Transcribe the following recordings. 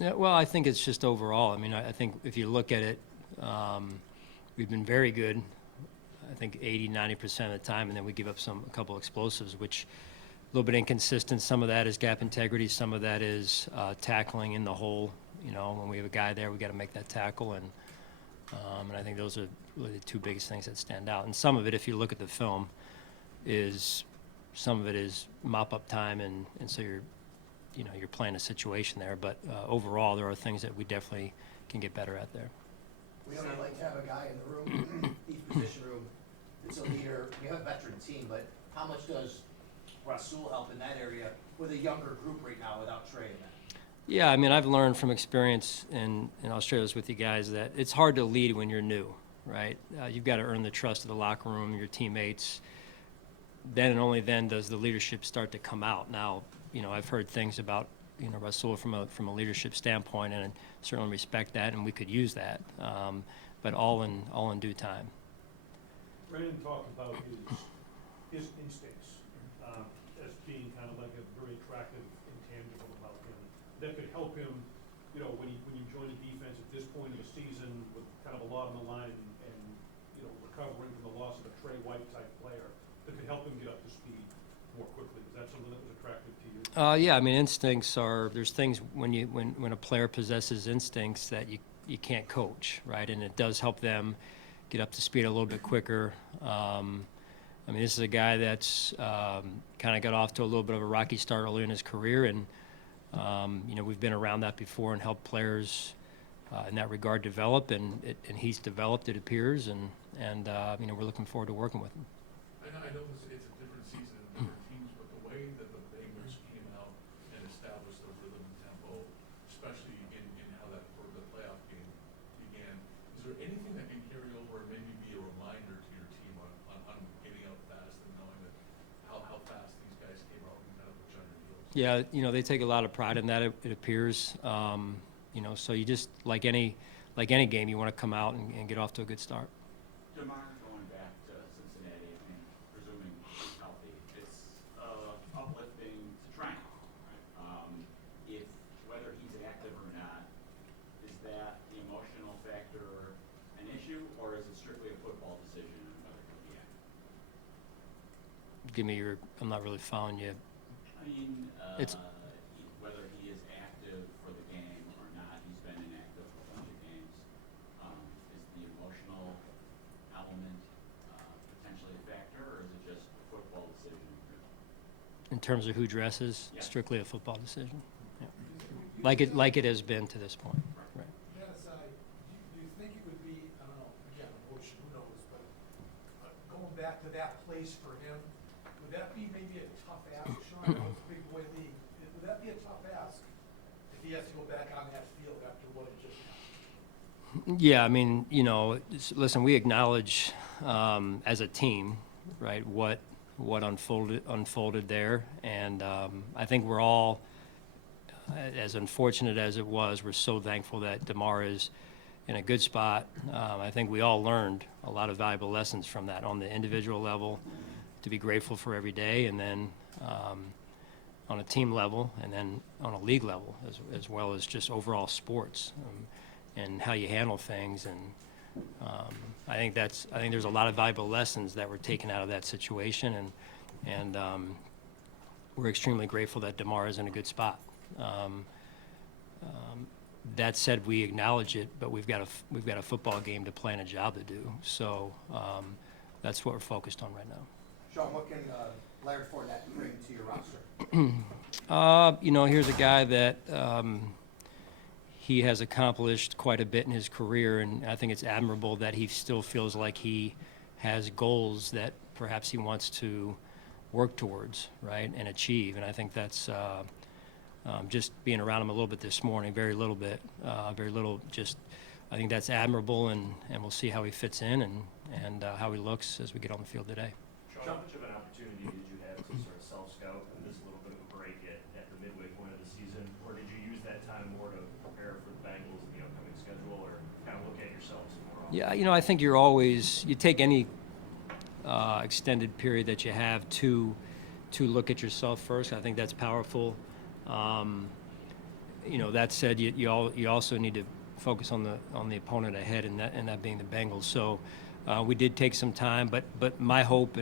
Yeah, well, I think it's just overall. I mean, I think if you look at it, we've been very good. I think 80, 90% of the time, and then we give up a couple explosives, which a little bit inconsistent. Some of that is gap integrity. Some of that is tackling in the hole. You know, when we have a guy there, we got to make that tackle, and I think those are really the two biggest things that stand out. And some of it, if you look at the film, is some of it is mop-up time, and so you're playing a situation there. But overall, there are things that we definitely can get better at there. We don't like to have a guy in the room, each position room, that's a leader. We have a veteran team, but how much does Rasul help in that area with a younger group right now without Trey in that? Yeah, I mean, I've learned from experience, and I'll share this with you guys, that it's hard to lead when you're new, right? You've got to earn the trust of the locker room, your teammates. Then and only then does the leadership start to come out. Now, I've heard things about, Rasul from a leadership standpoint, and I certainly respect that, and we could use that, but all in due time. Brandon talked about his instincts as being kind of like a very attractive intangible about him that could help him, when you join a defense at this point of the season with kind of a lot on the line and recovering from the loss of a Trey White type player that could help him get up to speed more quickly. Is that something that was attractive to you? Yeah, I mean, instincts there's things when a player possesses instincts that you can't coach, right? And it does help them get up to speed a little bit quicker. I mean, this is a guy that's kind of got off to a little bit of a rocky start early in his career, and we've been around that before and helped players in that regard develop, and he's developed, it appears, and we're looking forward to working with him. I know it's a different season and different teams, but the way that the Bengals came out and established a rhythm and tempo, especially in how the playoff game began, is there anything that can carry over and maybe be a reminder to your team on getting out fast and knowing that how fast these guys came out and kind of put you on your heels? Yeah, they take a lot of pride in that, it appears. So you just, like any game, you want to come out and get off to a good start. DeMar going back to Cincinnati, I mean, presuming he's healthy, it's uplifting to triumph, right? If whether he's active or not, is that the emotional factor an issue, or is it strictly a football decision on whether he'll be active? Give me I'm not really following you. I mean, It's whether he is active for the game or not, he's been inactive for a bunch of games. Is the emotional element potentially a factor, or is it just a football decision? in terms of who dresses, Yeah. strictly a football decision. Yeah. Like it has been to this point. Right. That aside, do you think it would be, I don't know, again, emotion, who knows, but going back to that place for him, would that be maybe a tough ask, Sean? I know it's a big boy league. Would that be a tough ask if he has to go back on that field after what had just happened? Yeah, I mean, listen, we acknowledge as a team, right, what unfolded there, and I think we're all, as unfortunate as it was, we're so thankful that DeMar is in a good spot. I think we all learned a lot of valuable lessons from that on the individual level, to be grateful for every day, and then on a team level, and then on a league level, as well as just overall sports. And how you handle things, and I think there's a lot of valuable lessons that were taken out of that situation, and we're extremely grateful that DeMar is in a good spot. That said, we acknowledge it, but we've got a football game to play and a job to do. So that's what we're focused on right now. Sean, what can Laird Fournette bring to your roster? Here's a guy that he has accomplished quite a bit in his career, and I think it's admirable that he still feels like he has goals that perhaps he wants to work towards, right, and achieve. And I think that's just being around him a little bit this morning, very little, just I think that's admirable, and we'll see how he fits in and how he looks as we get on the field today. Sean, how much of an opportunity did you have to sort of self-scout and this little bit of a break at the midway point of the season, or did you use that time more to prepare for the Bengals and the upcoming schedule, or kind of look at yourselves more often? Yeah, I think you take any extended period that you have to look at yourself first. I think that's powerful. that said, you also need to focus on the opponent ahead, and that being the Bengals. So we did take some time, but my hope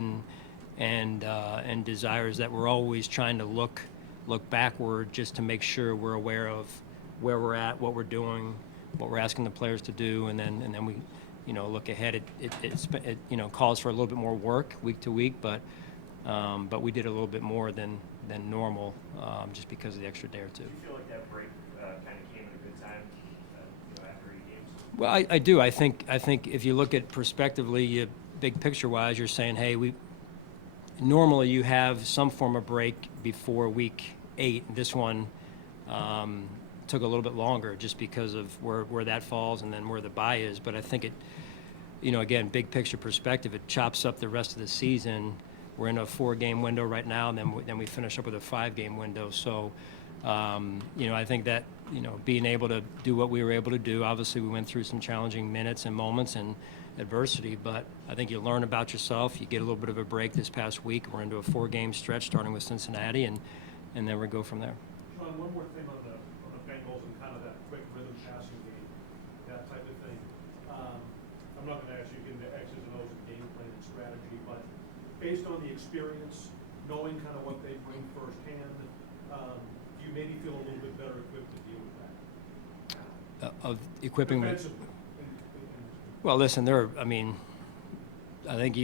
and desire is that we're always trying to look backward just to make sure we're aware of where we're at, what we're doing, what we're asking the players to do, and then we look ahead. It calls for a little bit more work week to week, but we did a little bit more than normal just because of the extra day or two. Do you feel like that break kind of came at a good time after 8 games? Well, I do. I think if you look at prospectively, big picture wise, you're saying, hey, normally you have some form of break before week 8. This one took a little bit longer just because of where that falls and then where the bye is. But I think it, again, big picture perspective, it chops up the rest of the season. We're in a 4-game window right now, and then we finish up with a 5-game window. So, I think that, being able to do what we were able to do, obviously we went through some challenging minutes and moments and adversity, but I think you learn about yourself. You get a little bit of a break this past week. We're into a 4-game stretch starting with Cincinnati, and then we go from there. Sean, one more thing on the Bengals and kind of that quick rhythm passing game, that type of thing. I'm not going to ask you to get into X's and O's and game plan and strategy, but based on the experience, knowing kind of what they bring firsthand, do you maybe feel a little bit better equipped to deal with that? Of equipping with. Defensively. Well, listen, I think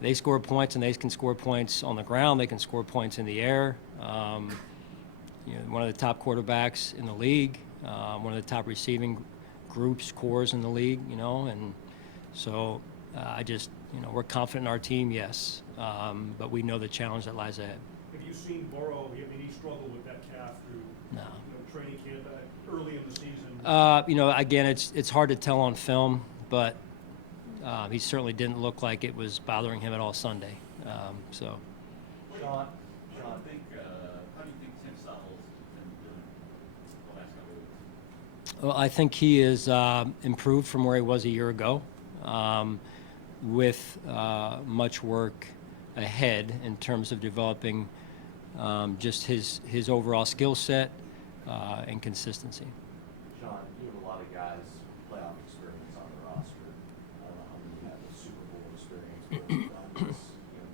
they score points, and they can score points on the ground. They can score points in the air. One of the top quarterbacks in the league, one of the top receiving groups, cores in the league, and so we're confident in our team, yes, but we know the challenge that lies ahead. Have you seen Burrow? He struggled with that calf through training camp early in the season. Again, it's hard to tell on film, but he certainly didn't look like it was bothering him at all Sunday. So. Sean, how do you think Tim Stottel's been doing the last couple of weeks? Well, I think he is improved from where he was a year ago, with much work ahead in terms of developing just his overall skill set and consistency. Sean, you have a lot of guys playoff experience on the roster. I don't know how many have the Super Bowl experience, but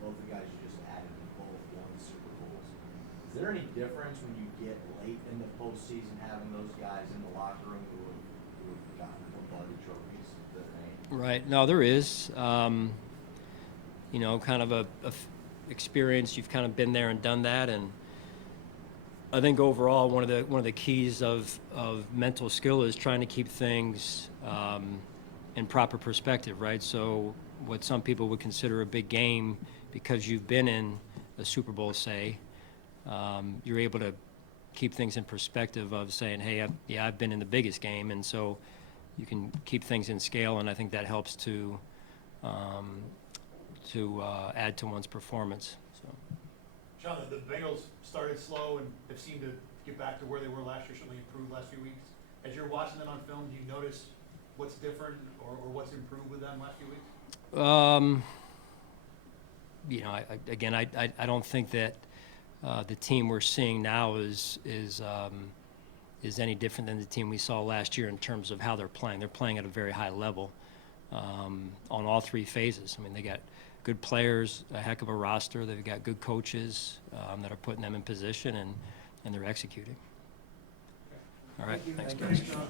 both the guys you just added both won Super Bowls. Is there any difference when you get late in the postseason having those guys in the locker room who have gotten Lombardi trophies that ain't? Right. No, there is. Kind of a experience. You've kind of been there and done that, and I think overall one of the keys of mental skill is trying to keep things in proper perspective, right? So what some people would consider a big game, because you've been in a Super Bowl, say, you're able to keep things in perspective of saying, hey, I've been in the biggest game, and so you can keep things in scale, and I think that helps to add to one's performance. So. Sean, the Bengals started slow and have seemed to get back to where they were last year, certainly improved last few weeks. As you're watching them on film, do you notice what's different or what's improved with them last few weeks? I don't think that the team we're seeing now is any different than the team we saw last year in terms of how they're playing. They're playing at a very high level on all 3 phases. I mean, they got good players, a heck of a roster. They've got good coaches that are putting them in position, and they're executing. All right, thanks, guys. Sean.